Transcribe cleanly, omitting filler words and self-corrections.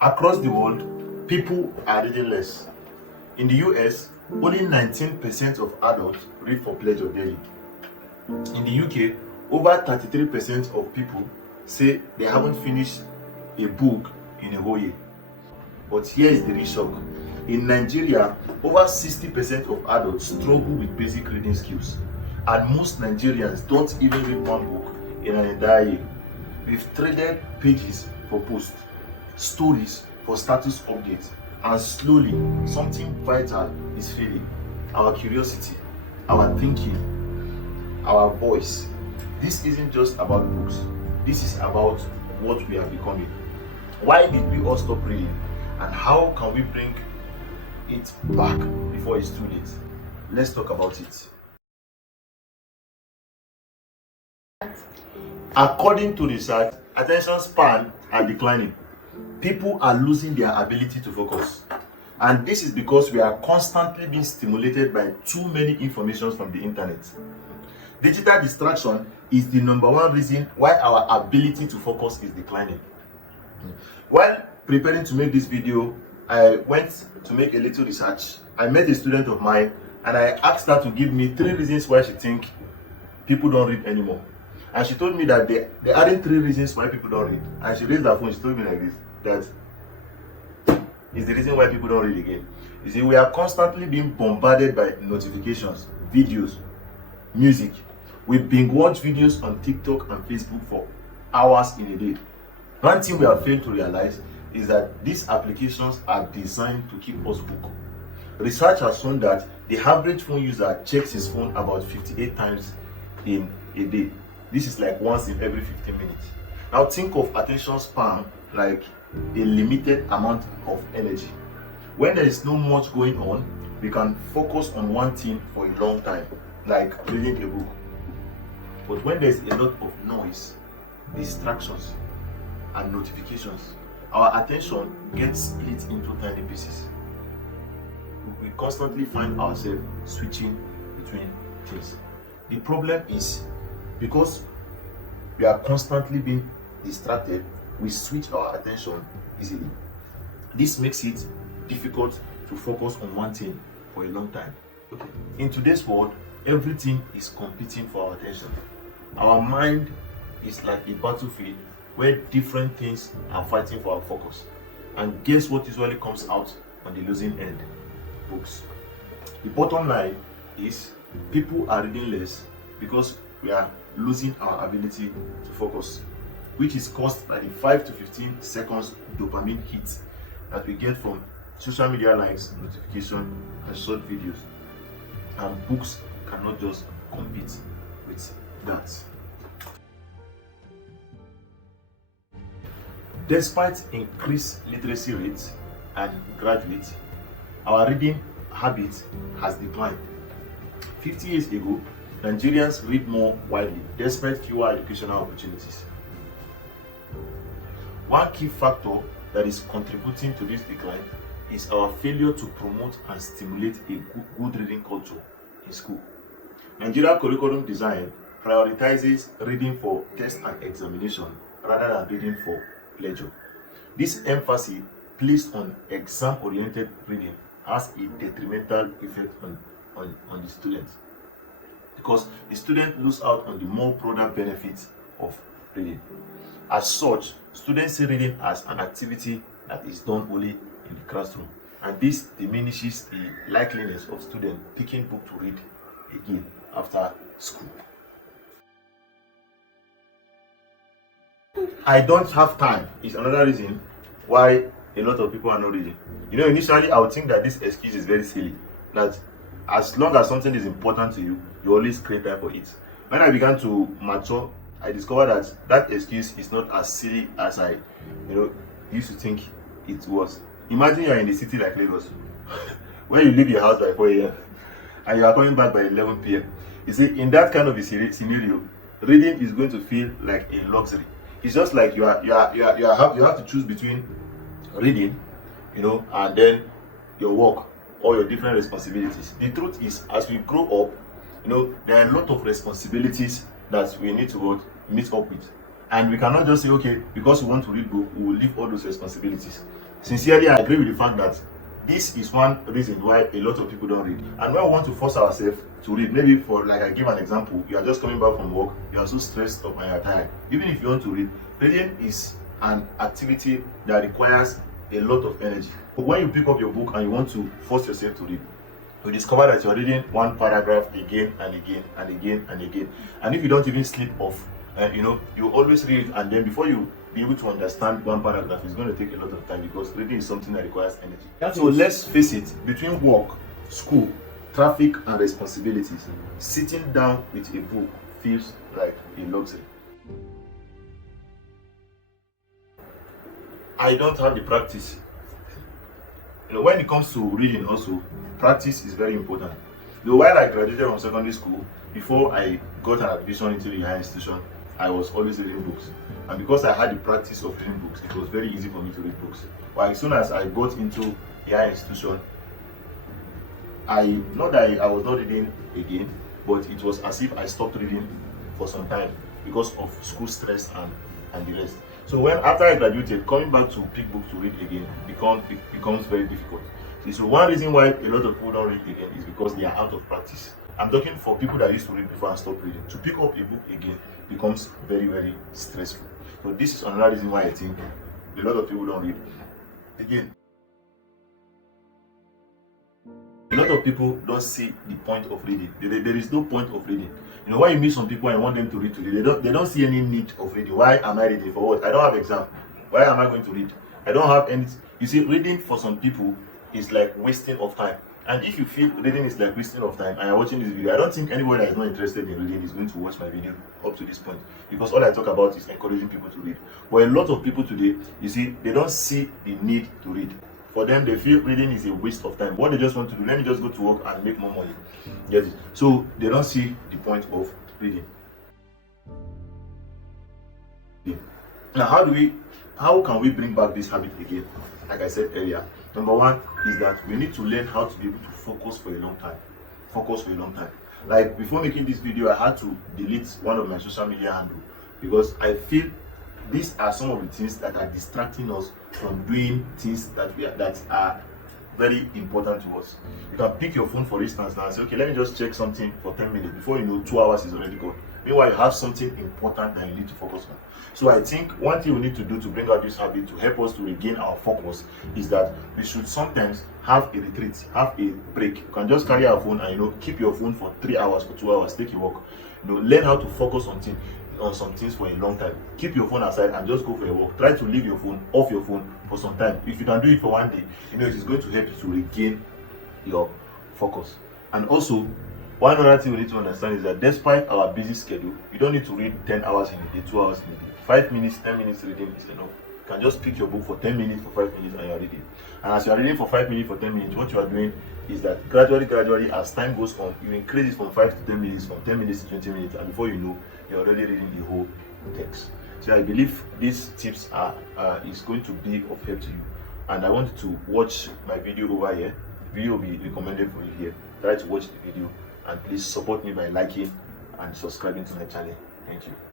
Across the world, people are reading less. In the US, only 19% of adults read for pleasure daily. In the UK, over 33% of people say they haven't finished a book in a whole year. But here is the real shock. In Nigeria, over 60% of adults struggle with basic reading skills, and most Nigerians don't even read one book in an entire year. We've traded pages for posts, stories for status updates, and slowly something vital is failing. Our curiosity, our thinking, our voice. This isn't just about books, this is about what we are becoming. Why did we all stop reading? And how can we bring it back before it's too late? Let's talk about it. According to research, attention span are declining. People are losing their ability to focus. And this is because we are constantly being stimulated by too many informations from the internet. Digital distraction is the number one reason why our ability to focus is declining. While preparing to make this video, I went to make a little research. I met a student of mine and I asked her to give me 3 reasons why she thinks people don't read anymore. And she told me that there aren't 3 reasons why people don't read. And she raised her phone, she told me like this, that is the reason why people don't read again. You see, we are constantly being bombarded by notifications, videos, music. We binge watch videos on TikTok and Facebook for hours in a day. One thing we have failed to realize is that these applications are designed to keep us hooked. Research has shown that the average phone user checks his phone about 58 times in a day. This is like once in every 15 minutes. Now think of attention span like a limited amount of energy. When there is no much going on, we can focus on one thing for a long time, like reading a book. But when there's a lot of noise, distractions, and notifications, our attention gets split into tiny pieces. We constantly find ourselves switching between things. The problem is because we are constantly being distracted, we switch our attention easily. This makes it difficult to focus on one thing for a long time. In today's world, everything is competing for our attention. Our mind is like a battlefield where different things are fighting for our focus. And guess what usually comes out on the losing end? Books. The bottom line is people are reading less because we are losing our ability to focus, which is caused by the 5 to 15 seconds dopamine hit that we get from social media likes, notification, and short videos. And books cannot just compete with that. Despite increased literacy rates and graduates, our reading habit has declined. 50 years ago, Nigerians read more widely despite fewer educational opportunities. One key factor that is contributing to this decline is our failure to promote and stimulate a good reading culture in school. Nigeria curriculum design prioritizes reading for test and examination rather than reading for pleasure. This emphasis placed on exam-oriented reading has a detrimental effect on the students, because the student lose out on the more broader benefits of reading. As such, students see reading as an activity that is done only in the classroom, and this diminishes the likeliness of students picking book to read again after school. I don't have time is another reason why a lot of people are not reading. Initially I would think that this excuse is very silly, that as long as something is important to you, you always create time for it. When I began to mature, I discovered that excuse is not as silly as I used to think it was. Imagine you're in the city like Lagos, when you leave your house by 4 a.m. and you are coming back by 11 p.m. You see, in that kind of a scenario, reading is going to feel like a luxury. It's just like you have to choose between reading, and then your work or your different responsibilities. The truth is, as we grow up, there are a lot of responsibilities that we need to meet up with, and we cannot just say, okay, because we want to read book, we will leave all those responsibilities. Sincerely, I agree with the fact that this is one reason why a lot of people don't read. And when we want to force ourselves to read, maybe for, like, I give an example, you are just coming back from work, you are so stressed up and you are tired. Even if you want to read, reading is an activity that requires a lot of energy. But when you pick up your book and you want to force yourself to read, you discover that you're reading one paragraph again and again and again and again. And if you don't even sleep off, you always read, and then before you be able to understand one paragraph, it's going to take a lot of time, because reading is something that requires energy. So let's face it, between work, school, traffic, and responsibilities, sitting down with a book feels like a luxury. I don't have the practice. When it comes to reading, also, practice is very important. While I graduated from secondary school, before I got an admission into the higher institution, I was always reading books. And because I had the practice of reading books, it was very easy for me to read books. But as soon as I got into the higher institution, not that I was not reading again, but it was as if I stopped reading for some time because of school stress and the rest. So after I graduated, coming back to pick books to read again becomes very difficult. So one reason why a lot of people don't read again is because they are out of practice. I'm talking for people that used to read before and stop reading. To pick up a book again becomes very, very stressful. So this is another reason why I think a lot of people don't read again. A lot of people don't see the point of reading. There is no point of reading. When you meet some people and you want them to read today, they don't see any need of reading. Why am I reading? For what? I don't have exam. Why am I going to read? I don't have any. You see, reading for some people is like wasting of time. And if you feel reading is like wasting of time and you're watching this video, I don't think anybody that is not interested in reading is going to watch my video up to this point, because all I talk about is encouraging people to read. But a lot of people today, you see, they don't see the need to read. For them, they feel reading is a waste of time. What they just want to do, let me just go to work and make more money. Get it? So they don't see the point of reading. Now, how can we bring back this habit again? Like I said earlier, number one is that we need to learn how to be able to focus for a long time. Focus for a long time. Like, before making this video, I had to delete one of my social media handles, because I feel these are some of the things that are distracting us from doing things that are very important to us. You can pick your phone, for instance, now and say, okay, let me just check something for 10 minutes. Before you know, 2 hours is already gone. Meanwhile, you have something important that you need to focus on. So I think one thing we need to do to bring out this habit to help us to regain our focus is that we should sometimes have a retreat, have a break. You can just carry your phone and keep your phone for 3 hours, for 2 hours, take a walk. Learn how to focus on some things for a long time. Keep your phone aside and just go for a walk. Try to leave your phone off your phone for some time. If you can do it for one day, it is going to help you to regain your focus. And also, one other thing we need to understand is that despite our busy schedule, you don't need to read 10 hours in a day, 2 hours in a day. 5 minutes, 10 minutes reading is enough. You can just pick your book for 10 minutes, for 5 minutes, and you are reading. And as you are reading for 5 minutes, for 10 minutes, what you are doing is that gradually, as time goes on, you increase it from 5 to 10 minutes, from 10 minutes to 20 minutes, and before you know, you're already reading the whole text. So I believe these tips is going to be of help to you. And I want you to watch my video over here. The video will be recommended for you here. Try to watch the video, and please support me by liking and subscribing to my channel. Thank you.